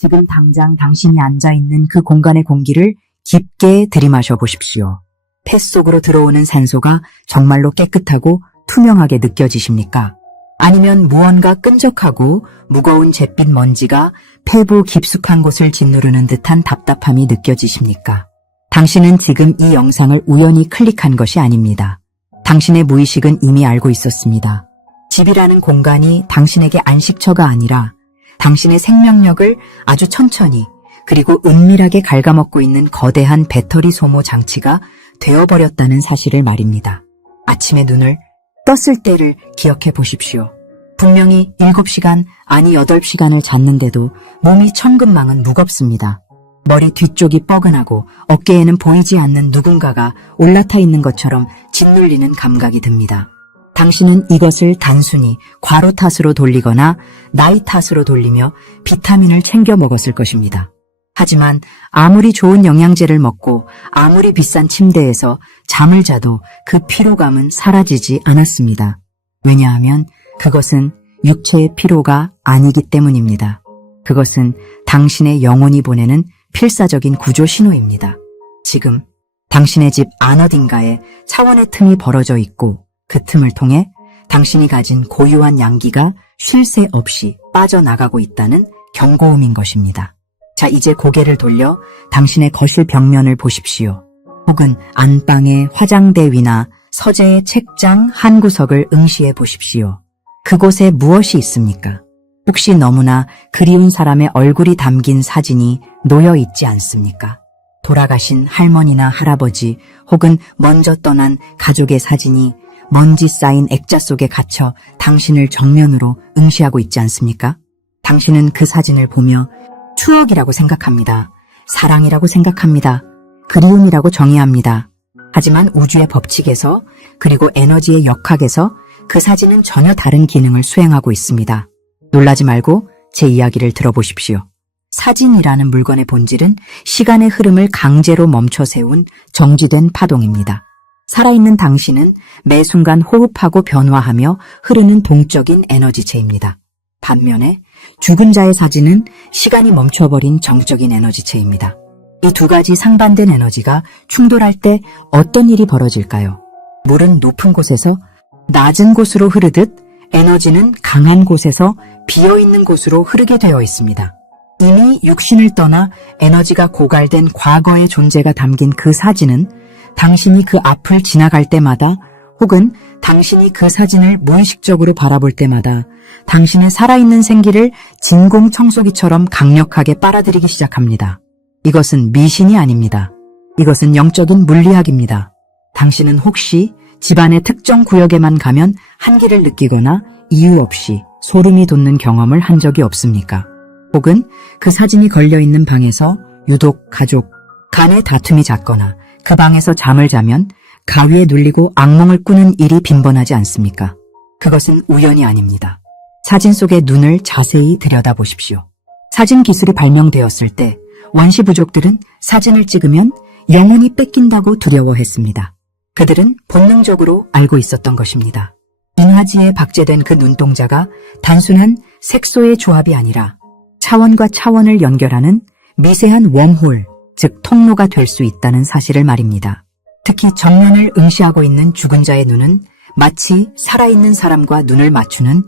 지금 당장 당신이 앉아있는 그 공간의 공기를 깊게 들이마셔 보십시오. 폐 속으로 들어오는 산소가 정말로 깨끗하고 투명하게 느껴지십니까? 아니면 무언가 끈적하고 무거운 잿빛 먼지가 폐부 깊숙한 곳을 짓누르는 듯한 답답함이 느껴지십니까? 당신은 지금 이 영상을 우연히 클릭한 것이 아닙니다. 당신의 무의식은 이미 알고 있었습니다. 집이라는 공간이 당신에게 안식처가 아니라 당신의 생명력을 아주 천천히 그리고 은밀하게 갉아먹고 있는 거대한 배터리 소모 장치가 되어버렸다는 사실을 말입니다. 아침에 눈을 떴을 때를 기억해 보십시오. 분명히 7시간 아니 8시간을 잤는데도 몸이 천근만은 무겁습니다. 머리 뒤쪽이 뻐근하고 어깨에는 보이지 않는 누군가가 올라타 있는 것처럼 짓눌리는 감각이 듭니다. 당신은 이것을 단순히 과로 탓으로 돌리거나 나이 탓으로 돌리며 비타민을 챙겨 먹었을 것입니다. 하지만 아무리 좋은 영양제를 먹고 아무리 비싼 침대에서 잠을 자도 그 피로감은 사라지지 않았습니다. 왜냐하면 그것은 육체의 피로가 아니기 때문입니다. 그것은 당신의 영혼이 보내는 필사적인 구조 신호입니다. 지금 당신의 집 안 어딘가에 차원의 틈이 벌어져 있고 그 틈을 통해 당신이 가진 고유한 양기가 쉴 새 없이 빠져나가고 있다는 경고음인 것입니다. 자, 이제 고개를 돌려 당신의 거실 벽면을 보십시오. 혹은 안방의 화장대 위나 서재의 책장 한 구석을 응시해 보십시오. 그곳에 무엇이 있습니까? 혹시 너무나 그리운 사람의 얼굴이 담긴 사진이 놓여 있지 않습니까? 돌아가신 할머니나 할아버지 혹은 먼저 떠난 가족의 사진이 먼지 쌓인 액자 속에 갇혀 당신을 정면으로 응시하고 있지 않습니까? 당신은 그 사진을 보며 추억이라고 생각합니다. 사랑이라고 생각합니다. 그리움이라고 정의합니다. 하지만 우주의 법칙에서 그리고 에너지의 역학에서 그 사진은 전혀 다른 기능을 수행하고 있습니다. 놀라지 말고 제 이야기를 들어보십시오. 사진이라는 물건의 본질은 시간의 흐름을 강제로 멈춰 세운 정지된 파동입니다. 살아있는 당신은 매 순간 호흡하고 변화하며 흐르는 동적인 에너지체입니다. 반면에 죽은 자의 사진은 시간이 멈춰버린 정적인 에너지체입니다. 이 두 가지 상반된 에너지가 충돌할 때 어떤 일이 벌어질까요? 물은 높은 곳에서 낮은 곳으로 흐르듯 에너지는 강한 곳에서 비어있는 곳으로 흐르게 되어 있습니다. 이미 육신을 떠나 에너지가 고갈된 과거의 존재가 담긴 그 사진은 당신이 그 앞을 지나갈 때마다 혹은 당신이 그 사진을 무의식적으로 바라볼 때마다 당신의 살아있는 생기를 진공청소기처럼 강력하게 빨아들이기 시작합니다. 이것은 미신이 아닙니다. 이것은 영적인 물리학입니다. 당신은 혹시 집안의 특정 구역에만 가면 한기를 느끼거나 이유 없이 소름이 돋는 경험을 한 적이 없습니까? 혹은 그 사진이 걸려있는 방에서 유독 가족 간의 다툼이 잦거나 그 방에서 잠을 자면 가위에 눌리고 악몽을 꾸는 일이 빈번하지 않습니까? 그것은 우연이 아닙니다. 사진 속의 눈을 자세히 들여다보십시오. 사진 기술이 발명되었을 때 원시 부족들은 사진을 찍으면 영혼이 뺏긴다고 두려워했습니다. 그들은 본능적으로 알고 있었던 것입니다. 인화지에 박제된 그 눈동자가 단순한 색소의 조합이 아니라 차원과 차원을 연결하는 미세한 웜홀, 즉 통로가 될 수 있다는 사실을 말입니다. 특히 정면을 응시하고 있는 죽은 자의 눈은 마치 살아있는 사람과 눈을 맞추는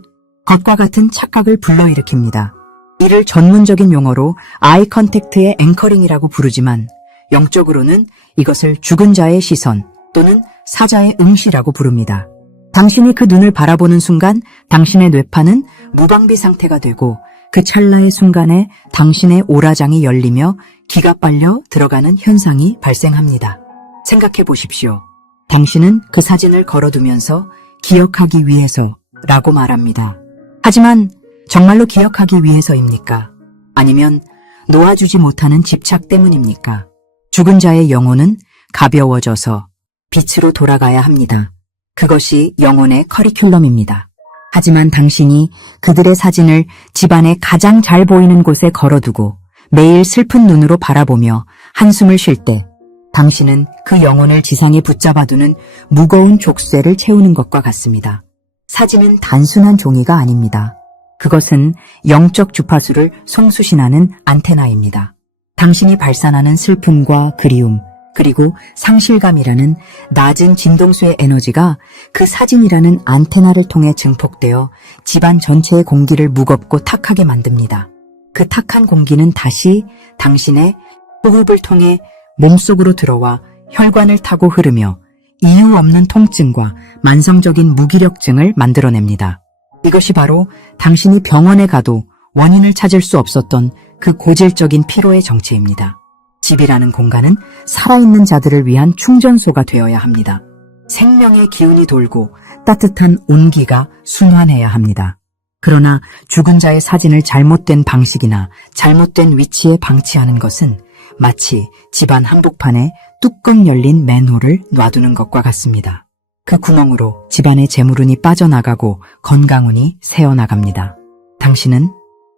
것과 같은 착각을 불러일으킵니다. 이를 전문적인 용어로 아이 컨택트의 앵커링이라고 부르지만 영적으로는 이것을 죽은 자의 시선 또는 사자의 응시라고 부릅니다. 당신이 그 눈을 바라보는 순간 당신의 뇌파는 무방비 상태가 되고 그 찰나의 순간에 당신의 오라장이 열리며 기가 빨려 들어가는 현상이 발생합니다. 생각해 보십시오. 당신은 그 사진을 걸어두면서 기억하기 위해서라고 말합니다. 하지만 정말로 기억하기 위해서입니까? 아니면 놓아주지 못하는 집착 때문입니까? 죽은 자의 영혼은 가벼워져서 빛으로 돌아가야 합니다. 그것이 영혼의 커리큘럼입니다. 하지만 당신이 그들의 사진을 집안에 가장 잘 보이는 곳에 걸어두고 매일 슬픈 눈으로 바라보며 한숨을 쉴 때 당신은 그 영혼을 지상에 붙잡아두는 무거운 족쇄를 채우는 것과 같습니다. 사진은 단순한 종이가 아닙니다. 그것은 영적 주파수를 송수신하는 안테나입니다. 당신이 발산하는 슬픔과 그리움, 그리고 상실감이라는 낮은 진동수의 에너지가 그 사진이라는 안테나를 통해 증폭되어 집안 전체의 공기를 무겁고 탁하게 만듭니다. 그 탁한 공기는 다시 당신의 호흡을 통해 몸속으로 들어와 혈관을 타고 흐르며 이유 없는 통증과 만성적인 무기력증을 만들어냅니다. 이것이 바로 당신이 병원에 가도 원인을 찾을 수 없었던 그 고질적인 피로의 정체입니다. 집이라는 공간은 살아있는 자들을 위한 충전소가 되어야 합니다. 생명의 기운이 돌고 따뜻한 온기가 순환해야 합니다. 그러나 죽은 자의 사진을 잘못된 방식이나 잘못된 위치에 방치하는 것은 마치 집안 한복판에 뚜껑 열린 맨홀을 놔두는 것과 같습니다. 그 구멍으로 집안의 재물운이 빠져나가고 건강운이 새어나갑니다. 당신은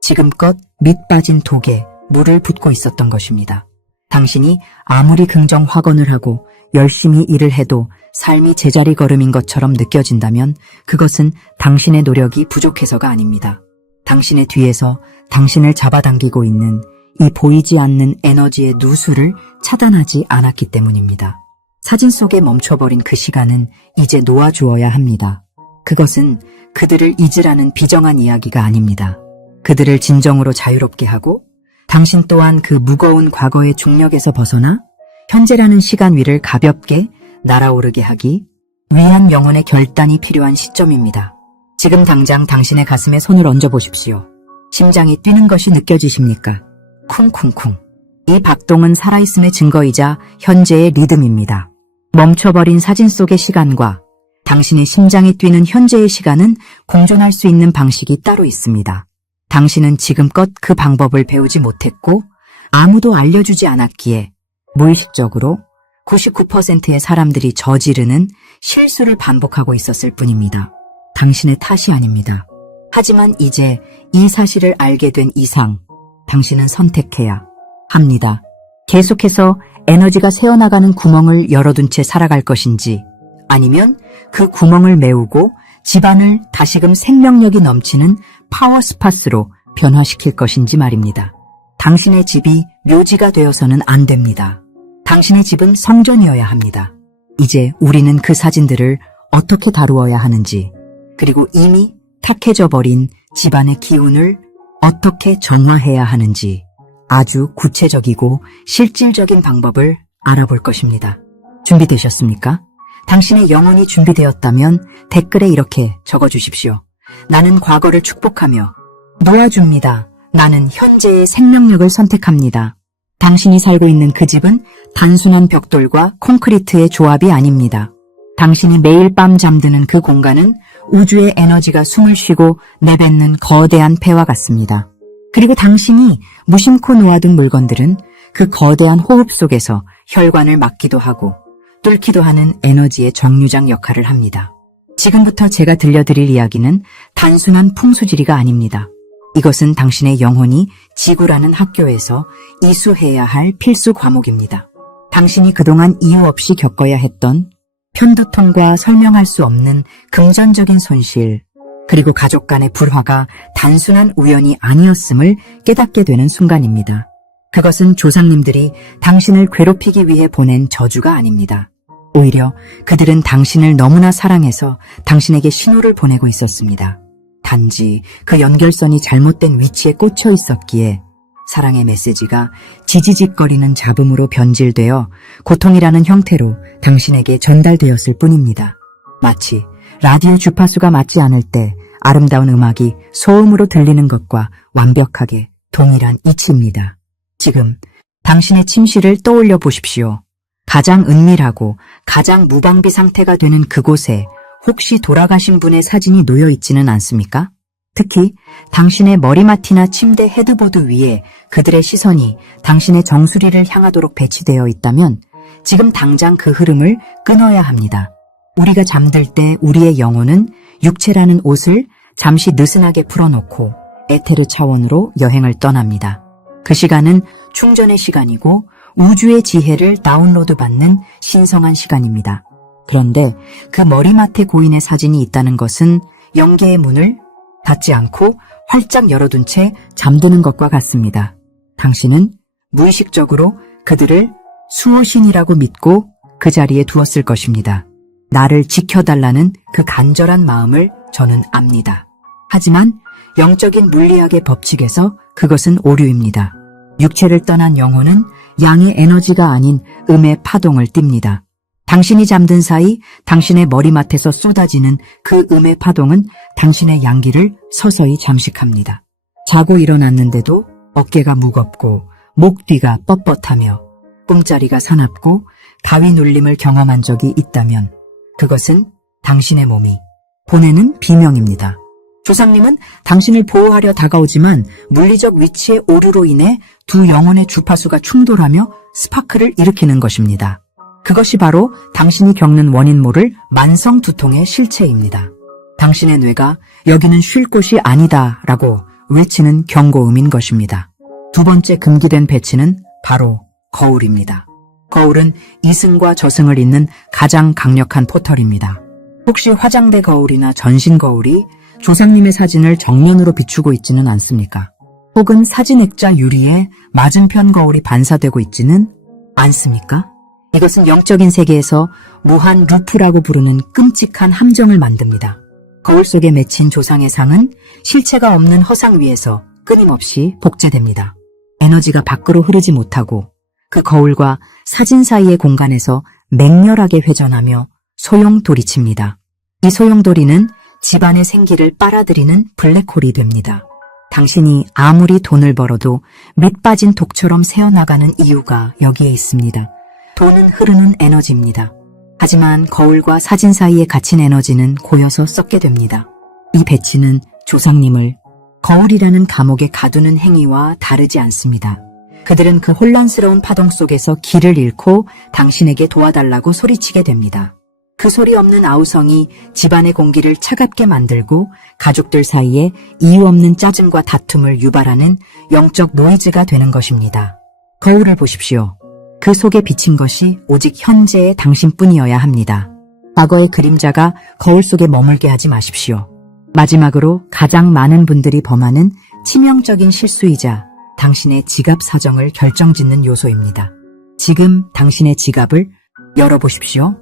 지금껏 밑 빠진 독에 물을 붓고 있었던 것입니다. 당신이 아무리 긍정 확언을 하고 열심히 일을 해도 삶이 제자리 걸음인 것처럼 느껴진다면 그것은 당신의 노력이 부족해서가 아닙니다. 당신의 뒤에서 당신을 잡아당기고 있는 이 보이지 않는 에너지의 누수를 차단하지 않았기 때문입니다. 사진 속에 멈춰버린 그 시간은 이제 놓아주어야 합니다. 그것은 그들을 잊으라는 비정한 이야기가 아닙니다. 그들을 진정으로 자유롭게 하고 당신 또한 그 무거운 과거의 중력에서 벗어나 현재라는 시간 위를 가볍게 날아오르게 하기 위한 영혼의 결단이 필요한 시점입니다. 지금 당장 당신의 가슴에 손을 얹어보십시오. 심장이 뛰는 것이 느껴지십니까? 쿵쿵쿵. 이 박동은 살아있음의 증거이자 현재의 리듬입니다. 멈춰버린 사진 속의 시간과 당신의 심장이 뛰는 현재의 시간은 공존할 수 있는 방식이 따로 있습니다. 당신은 지금껏 그 방법을 배우지 못했고 아무도 알려주지 않았기에 무의식적으로 99%의 사람들이 저지르는 실수를 반복하고 있었을 뿐입니다. 당신의 탓이 아닙니다. 하지만 이제 이 사실을 알게 된 이상 당신은 선택해야 합니다. 계속해서 에너지가 새어나가는 구멍을 열어둔 채 살아갈 것인지 아니면 그 구멍을 메우고 집안을 다시금 생명력이 넘치는 파워 스팟으로 변화시킬 것인지 말입니다. 당신의 집이 묘지가 되어서는 안 됩니다. 당신의 집은 성전이어야 합니다. 이제 우리는 그 사진들을 어떻게 다루어야 하는지, 그리고 이미 탁해져 버린 집안의 기운을 어떻게 정화해야 하는지 아주 구체적이고 실질적인 방법을 알아볼 것입니다. 준비되셨습니까? 당신의 영혼이 준비되었다면 댓글에 이렇게 적어주십시오. 나는 과거를 축복하며 놓아줍니다. 나는 현재의 생명력을 선택합니다. 당신이 살고 있는 그 집은 단순한 벽돌과 콘크리트의 조합이 아닙니다. 당신이 매일 밤 잠드는 그 공간은 우주의 에너지가 숨을 쉬고 내뱉는 거대한 폐와 같습니다. 그리고 당신이 무심코 놓아둔 물건들은 그 거대한 호흡 속에서 혈관을 막기도 하고 뚫기도 하는 에너지의 정류장 역할을 합니다. 지금부터 제가 들려드릴 이야기는 단순한 풍수지리가 아닙니다. 이것은 당신의 영혼이 지구라는 학교에서 이수해야 할 필수 과목입니다. 당신이 그동안 이유 없이 겪어야 했던 편두통과 설명할 수 없는 금전적인 손실, 그리고 가족 간의 불화가 단순한 우연이 아니었음을 깨닫게 되는 순간입니다. 그것은 조상님들이 당신을 괴롭히기 위해 보낸 저주가 아닙니다. 오히려 그들은 당신을 너무나 사랑해서 당신에게 신호를 보내고 있었습니다. 단지 그 연결선이 잘못된 위치에 꽂혀 있었기에 사랑의 메시지가 지지직거리는 잡음으로 변질되어 고통이라는 형태로 당신에게 전달되었을 뿐입니다. 마치 라디오 주파수가 맞지 않을 때 아름다운 음악이 소음으로 들리는 것과 완벽하게 동일한 이치입니다. 지금 당신의 침실을 떠올려 보십시오. 가장 은밀하고 가장 무방비 상태가 되는 그곳에 혹시 돌아가신 분의 사진이 놓여 있지는 않습니까? 특히 당신의 머리맡이나 침대 헤드보드 위에 그들의 시선이 당신의 정수리를 향하도록 배치되어 있다면 지금 당장 그 흐름을 끊어야 합니다. 우리가 잠들 때 우리의 영혼은 육체라는 옷을 잠시 느슨하게 풀어놓고 에테르 차원으로 여행을 떠납니다. 그 시간은 충전의 시간이고 우주의 지혜를 다운로드 받는 신성한 시간입니다. 그런데 그 머리맡에 고인의 사진이 있다는 것은 영계의 문을 닫지 않고 활짝 열어둔 채 잠드는 것과 같습니다. 당신은 무의식적으로 그들을 수호신이라고 믿고 그 자리에 두었을 것입니다. 나를 지켜달라는 그 간절한 마음을 저는 압니다. 하지만 영적인 물리학의 법칙에서 그것은 오류입니다. 육체를 떠난 영혼은 양의 에너지가 아닌 음의 파동을 띱니다. 당신이 잠든 사이 당신의 머리맡에서 쏟아지는 그 음의 파동은 당신의 양기를 서서히 잠식합니다. 자고 일어났는데도 어깨가 무겁고 목 뒤가 뻣뻣하며 꿈자리가 사납고 가위 눌림을 경험한 적이 있다면 그것은 당신의 몸이 보내는 비명입니다. 조상님은 당신을 보호하려 다가오지만 물리적 위치의 오류로 인해 두 영혼의 주파수가 충돌하며 스파크를 일으키는 것입니다. 그것이 바로 당신이 겪는 원인 모를 만성 두통의 실체입니다. 당신의 뇌가 여기는 쉴 곳이 아니다 라고 외치는 경고음인 것입니다. 두 번째 금기된 배치는 바로 거울입니다. 거울은 이승과 저승을 잇는 가장 강력한 포털입니다. 혹시 화장대 거울이나 전신 거울이 조상님의 사진을 정면으로 비추고 있지는 않습니까? 혹은 사진 액자 유리에 맞은편 거울이 반사되고 있지는 않습니까? 이것은 영적인 세계에서 무한 루프라고 부르는 끔찍한 함정을 만듭니다. 거울 속에 맺힌 조상의 상은 실체가 없는 허상 위에서 끊임없이 복제됩니다. 에너지가 밖으로 흐르지 못하고 그 거울과 사진 사이의 공간에서 맹렬하게 회전하며 소용돌이칩니다. 이 소용돌이는 집안의 생기를 빨아들이는 블랙홀이 됩니다. 당신이 아무리 돈을 벌어도 밑빠진 독처럼 새어나가는 이유가 여기에 있습니다. 돈은 흐르는 에너지입니다. 하지만 거울과 사진 사이에 갇힌 에너지는 고여서 썩게 됩니다. 이 배치는 조상님을 거울이라는 감옥에 가두는 행위와 다르지 않습니다. 그들은 그 혼란스러운 파동 속에서 길을 잃고 당신에게 도와달라고 소리치게 됩니다. 그 소리 없는 아우성이 집안의 공기를 차갑게 만들고 가족들 사이에 이유 없는 짜증과 다툼을 유발하는 영적 노이즈가 되는 것입니다. 거울을 보십시오. 그 속에 비친 것이 오직 현재의 당신뿐이어야 합니다. 과거의 그림자가 거울 속에 머물게 하지 마십시오. 마지막으로 가장 많은 분들이 범하는 치명적인 실수이자 당신의 지갑 사정을 결정짓는 요소입니다. 지금 당신의 지갑을 열어보십시오.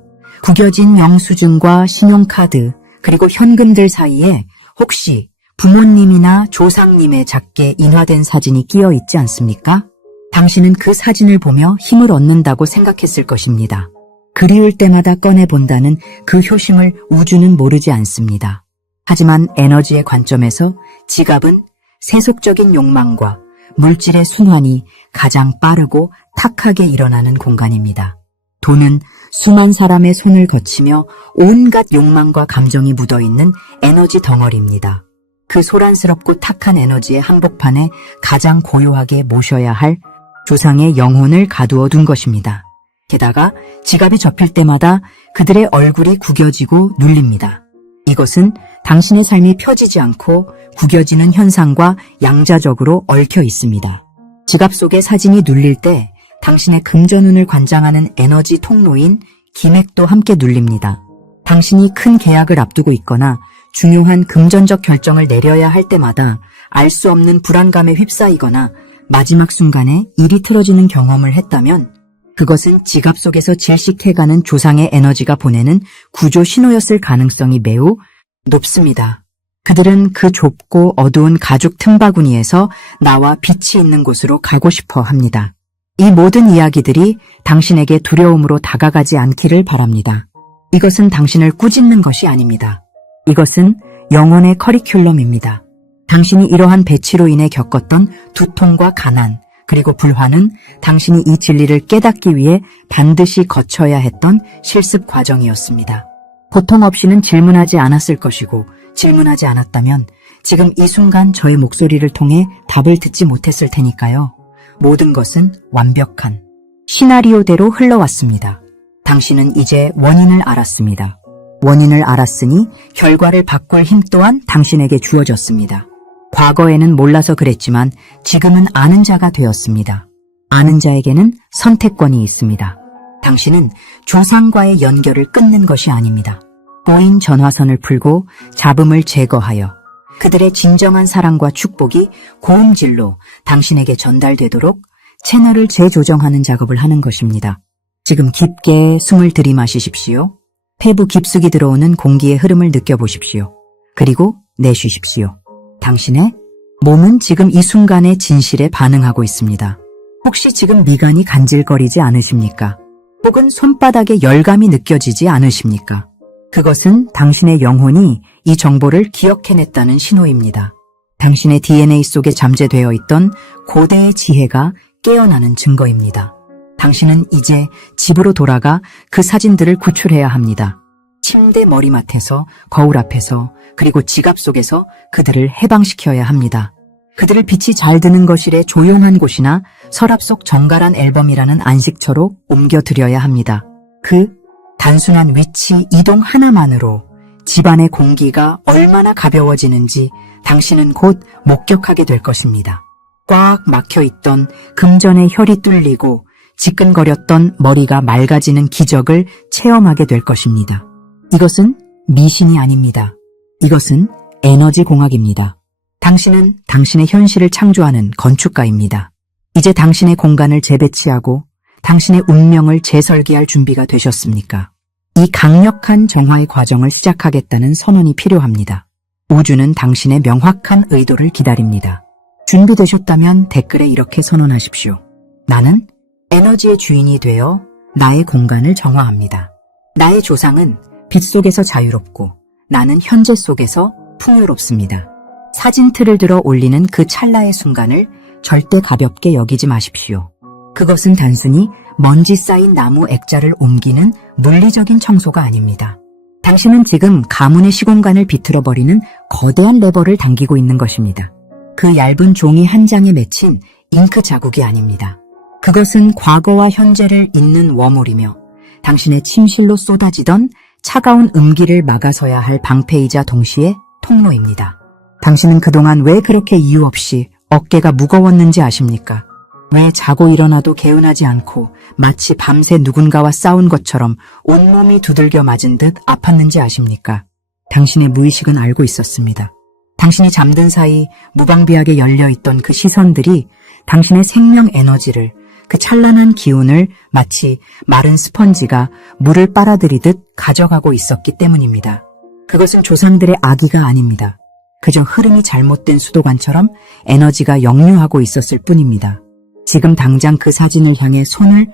구겨진 영수증과 신용카드 그리고 현금들 사이에 혹시 부모님이나 조상님의 작게 인화된 사진이 끼어 있지 않습니까? 당신은 그 사진을 보며 힘을 얻는다고 생각했을 것입니다. 그리울 때마다 꺼내본다는 그 효심을 우주는 모르지 않습니다. 하지만 에너지의 관점에서 지갑은 세속적인 욕망과 물질의 순환이 가장 빠르고 탁하게 일어나는 공간입니다. 돈은 수만 사람의 손을 거치며 온갖 욕망과 감정이 묻어있는 에너지 덩어리입니다. 그 소란스럽고 탁한 에너지의 한복판에 가장 고요하게 모셔야 할 조상의 영혼을 가두어 둔 것입니다. 게다가 지갑이 접힐 때마다 그들의 얼굴이 구겨지고 눌립니다. 이것은 당신의 삶이 펴지지 않고 구겨지는 현상과 양자적으로 얽혀 있습니다. 지갑 속에 사진이 눌릴 때 당신의 금전운을 관장하는 에너지 통로인 기맥도 함께 눌립니다. 당신이 큰 계약을 앞두고 있거나 중요한 금전적 결정을 내려야 할 때마다 알 수 없는 불안감에 휩싸이거나 마지막 순간에 일이 틀어지는 경험을 했다면 그것은 지갑 속에서 질식해가는 조상의 에너지가 보내는 구조 신호였을 가능성이 매우 높습니다. 그들은 그 좁고 어두운 가죽 틈바구니에서 나와 빛이 있는 곳으로 가고 싶어 합니다. 이 모든 이야기들이 당신에게 두려움으로 다가가지 않기를 바랍니다. 이것은 당신을 꾸짖는 것이 아닙니다. 이것은 영혼의 커리큘럼입니다. 당신이 이러한 배치로 인해 겪었던 두통과 가난, 그리고 불화는 당신이 이 진리를 깨닫기 위해 반드시 거쳐야 했던 실습 과정이었습니다. 고통 없이는 질문하지 않았을 것이고 질문하지 않았다면 지금 이 순간 저의 목소리를 통해 답을 듣지 못했을 테니까요. 모든 것은 완벽한 시나리오대로 흘러왔습니다. 당신은 이제 원인을 알았습니다. 원인을 알았으니 결과를 바꿀 힘 또한 당신에게 주어졌습니다. 과거에는 몰라서 그랬지만 지금은 아는 자가 되었습니다. 아는 자에게는 선택권이 있습니다. 당신은 조상과의 연결을 끊는 것이 아닙니다. 꼬인 전화선을 풀고 잡음을 제거하여 그들의 진정한 사랑과 축복이 고음질로 당신에게 전달되도록 채널을 재조정하는 작업을 하는 것입니다. 지금 깊게 숨을 들이마시십시오. 폐부 깊숙이 들어오는 공기의 흐름을 느껴보십시오. 그리고 내쉬십시오. 당신의 몸은 지금 이 순간의 진실에 반응하고 있습니다. 혹시 지금 미간이 간질거리지 않으십니까? 혹은 손바닥에 열감이 느껴지지 않으십니까? 그것은 당신의 영혼이 이 정보를 기억해냈다는 신호입니다. 당신의 DNA 속에 잠재되어 있던 고대의 지혜가 깨어나는 증거입니다. 당신은 이제 집으로 돌아가 그 사진들을 구출해야 합니다. 침대 머리맡에서, 거울 앞에서, 그리고 지갑 속에서 그들을 해방시켜야 합니다. 그들을 빛이 잘 드는 거실의 조용한 곳이나 서랍 속 정갈한 앨범이라는 안식처로 옮겨드려야 합니다. 그 단순한 위치 이동 하나만으로 집안의 공기가 얼마나 가벼워지는지 당신은 곧 목격하게 될 것입니다. 꽉 막혀있던 금전의 혈이 뚫리고 지끈거렸던 머리가 맑아지는 기적을 체험하게 될 것입니다. 이것은 미신이 아닙니다. 이것은 에너지 공학입니다. 당신은 당신의 현실을 창조하는 건축가입니다. 이제 당신의 공간을 재배치하고 당신의 운명을 재설계할 준비가 되셨습니까? 이 강력한 정화의 과정을 시작하겠다는 선언이 필요합니다. 우주는 당신의 명확한 의도를 기다립니다. 준비되셨다면 댓글에 이렇게 선언하십시오. 나는 에너지의 주인이 되어 나의 공간을 정화합니다. 나의 조상은 빛 속에서 자유롭고 나는 현재 속에서 풍요롭습니다. 사진 틀을 들어 올리는 그 찰나의 순간을 절대 가볍게 여기지 마십시오. 그것은 단순히 먼지 쌓인 나무 액자를 옮기는 물리적인 청소가 아닙니다. 당신은 지금 가문의 시공간을 비틀어버리는 거대한 레버를 당기고 있는 것입니다. 그 얇은 종이 한 장에 맺힌 잉크 자국이 아닙니다. 그것은 과거와 현재를 잇는 워물이며 당신의 침실로 쏟아지던 차가운 음기를 막아서야 할 방패이자 동시에 통로입니다. 당신은 그동안 왜 그렇게 이유 없이 어깨가 무거웠는지 아십니까? 왜 자고 일어나도 개운하지 않고 마치 밤새 누군가와 싸운 것처럼 온몸이 두들겨 맞은 듯 아팠는지 아십니까? 당신의 무의식은 알고 있었습니다. 당신이 잠든 사이 무방비하게 열려있던 그 시선들이 당신의 생명 에너지를, 그 찬란한 기운을 마치 마른 스펀지가 물을 빨아들이듯 가져가고 있었기 때문입니다. 그것은 조상들의 악의가 아닙니다. 그저 흐름이 잘못된 수도관처럼 에너지가 역류하고 있었을 뿐입니다. 지금 당장 그 사진을 향해 손을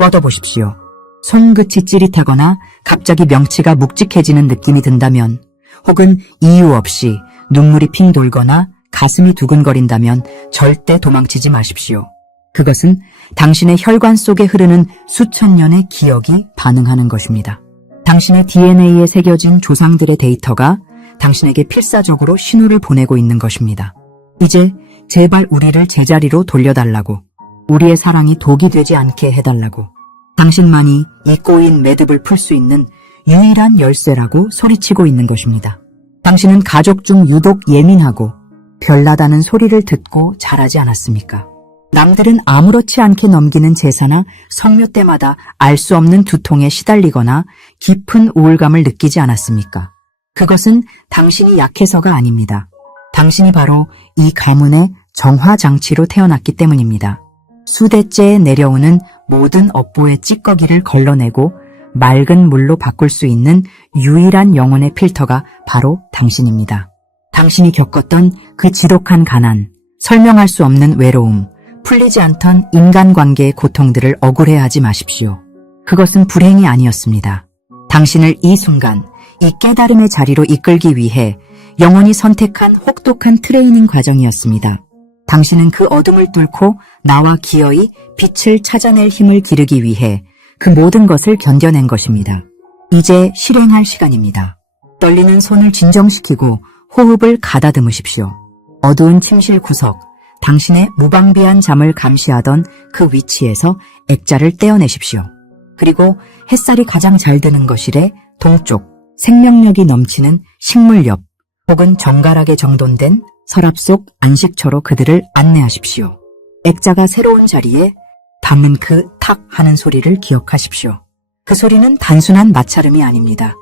뻗어보십시오. 손끝이 찌릿하거나 갑자기 명치가 묵직해지는 느낌이 든다면, 혹은 이유 없이 눈물이 핑 돌거나 가슴이 두근거린다면 절대 도망치지 마십시오. 그것은 당신의 혈관 속에 흐르는 수천 년의 기억이 반응하는 것입니다. 당신의 DNA에 새겨진 조상들의 데이터가 당신에게 필사적으로 신호를 보내고 있는 것입니다. 이제 제발 우리를 제자리로 돌려달라고, 우리의 사랑이 독이 되지 않게 해달라고, 당신만이 이 꼬인 매듭을 풀 수 있는 유일한 열쇠라고 소리치고 있는 것입니다. 당신은 가족 중 유독 예민하고 별나다는 소리를 듣고 자라지 않았습니까? 남들은 아무렇지 않게 넘기는 제사나 성묘 때마다 알 수 없는 두통에 시달리거나 깊은 우울감을 느끼지 않았습니까? 그것은 당신이 약해서가 아닙니다. 당신이 바로 이 가문의 정화장치로 태어났기 때문입니다. 수대째에 내려오는 모든 업보의 찌꺼기를 걸러내고 맑은 물로 바꿀 수 있는 유일한 영혼의 필터가 바로 당신입니다. 당신이 겪었던 그 지독한 가난, 설명할 수 없는 외로움, 풀리지 않던 인간관계의 고통들을 억울해하지 마십시오. 그것은 불행이 아니었습니다. 당신을 이 순간, 이 깨달음의 자리로 이끌기 위해 영원히 선택한 혹독한 트레이닝 과정이었습니다. 당신은 그 어둠을 뚫고 나와 기어이 빛을 찾아낼 힘을 기르기 위해 그 모든 것을 견뎌낸 것입니다. 이제 실행할 시간입니다. 떨리는 손을 진정시키고 호흡을 가다듬으십시오. 어두운 침실 구석, 당신의 무방비한 잠을 감시하던 그 위치에서 액자를 떼어내십시오. 그리고 햇살이 가장 잘 드는 거실의 동쪽, 생명력이 넘치는 식물 옆, 혹은 정갈하게 정돈된 서랍 속 안식처로 그들을 안내하십시오. 액자가 새로운 자리에 담은 그 탁 하는 소리를 기억하십시오. 그 소리는 단순한 마찰음이 아닙니다.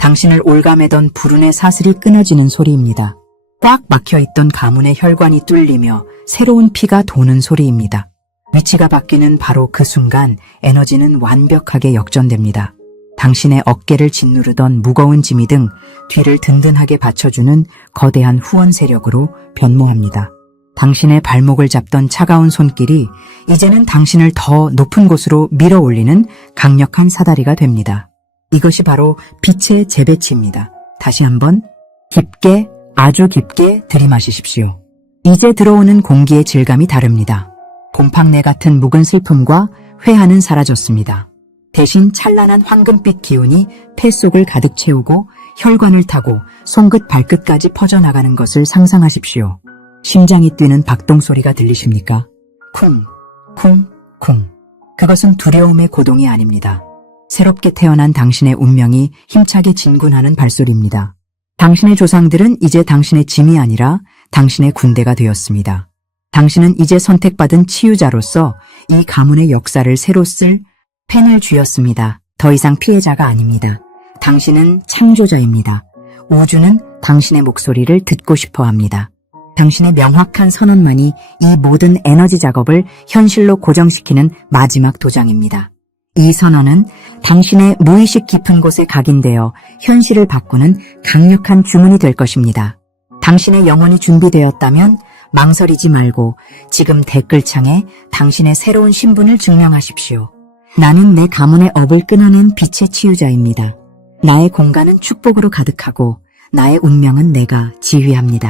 당신을 올가매던 불운의 사슬이 끊어지는 소리입니다. 꽉 막혀있던 가문의 혈관이 뚫리며 새로운 피가 도는 소리입니다. 위치가 바뀌는 바로 그 순간 에너지는 완벽하게 역전됩니다. 당신의 어깨를 짓누르던 무거운 짐이 등 뒤를 든든하게 받쳐주는 거대한 후원 세력으로 변모합니다. 당신의 발목을 잡던 차가운 손길이 이제는 당신을 더 높은 곳으로 밀어 올리는 강력한 사다리가 됩니다. 이것이 바로 빛의 재배치입니다. 다시 한번 깊게, 아주 깊게 들이마시십시오. 이제 들어오는 공기의 질감이 다릅니다. 곰팡내 같은 묵은 슬픔과 회한은 사라졌습니다. 대신 찬란한 황금빛 기운이 폐 속을 가득 채우고 혈관을 타고 손끝 발끝까지 퍼져나가는 것을 상상하십시오. 심장이 뛰는 박동 소리가 들리십니까? 쿵, 쿵, 쿵. 그것은 두려움의 고동이 아닙니다. 새롭게 태어난 당신의 운명이 힘차게 진군하는 발소리입니다. 당신의 조상들은 이제 당신의 짐이 아니라 당신의 군대가 되었습니다. 당신은 이제 선택받은 치유자로서 이 가문의 역사를 새로 쓸 펜을 쥐었습니다. 더 이상 피해자가 아닙니다. 당신은 창조자입니다. 우주는 당신의 목소리를 듣고 싶어 합니다. 당신의 명확한 선언만이 이 모든 에너지 작업을 현실로 고정시키는 마지막 도장입니다. 이 선언은 당신의 무의식 깊은 곳에 각인되어 현실을 바꾸는 강력한 주문이 될 것입니다. 당신의 영혼이 준비되었다면 망설이지 말고 지금 댓글창에 당신의 새로운 신분을 증명하십시오. 나는 내 가문의 업을 끊어낸 빛의 치유자입니다. 나의 공간은 축복으로 가득하고 나의 운명은 내가 지휘합니다.